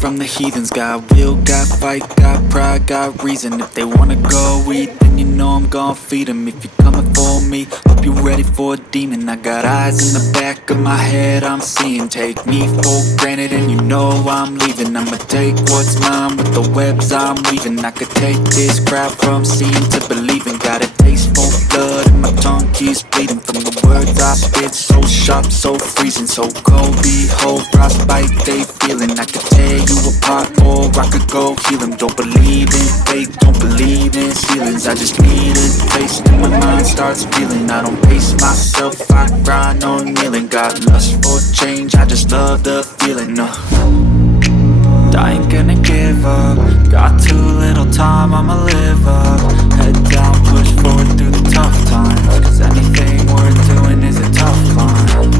from the heathens. Got will, got fight, got pride, got reason. If they wanna go eat, then you know I'm gon' feed them. If you're coming for me, hope you're ready for a demon. I got eyes in the back of my head, I'm seeing. Take me for granted and you know I'm leaving. I'ma take what's mine with the webs I'm weaving. I could take this crowd from seeing to believing. Got a taste for blood and my tongue keeps bleeding. From the words I spit, so sharp, so freezing. So cold, behold, frostbite they feeling. I could tear you apart or I could go heal them. Don't believe in fate, don't believe in ceilings. I just need a taste and my mind starts feeling. I don't pace myself, I grind on kneeling. Got lust for change, I just love the feeling. I ain't gonna give up. Got too little time, I'ma live up. Head down, push forward through the tough times. Cause anything worth doing is a tough climb.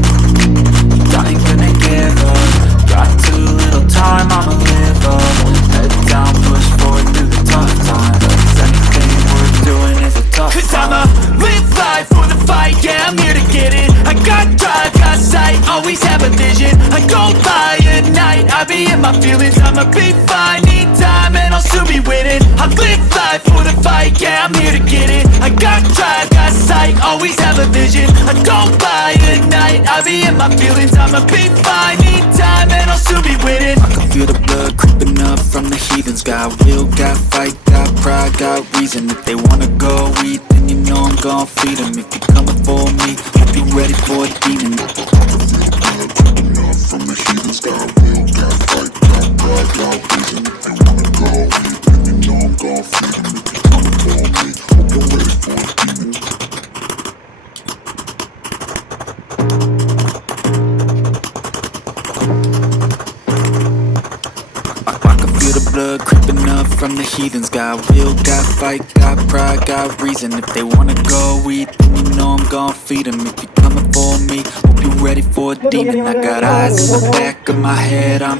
I ain't gonna give up. Got too little time, I'ma live up. Head down, push forward through the tough times. Cause anything worth doing is a tough climb. Cause I'ma live life for the fight, yeah, I'm here to get it. I got drive, got sight, always have a vision. I go by at night, I be in my feelings. I'ma be fine, need time and I'll soon be winning. I live life for the fight, yeah, I'm here to get it. I got drive, got sight, always have a vision. I go by at night, I be in my feelings. I'ma be fine, need time and I'll soon be winning. I can feel the blood creeping up from the heathens. Got will, got fight, got pride, got reason. If they wanna go eat, then you know I'm gon' feed them. If you're coming for me, hope you're ready for a demon. From the heathens, got will, got fight, got pride, got reason. If they wanna go eat, then you know I'm gon' feed them. If you're coming for me, hope you're ready for a demon. I can feel the blood creeping up from the heathens. Got will, got fight, got pride, got reason. If they wanna go eat, then you know I'm gon' feed them. If you're coming for me, hope you're ready for a demon. I got eyes in the back of my head, I'm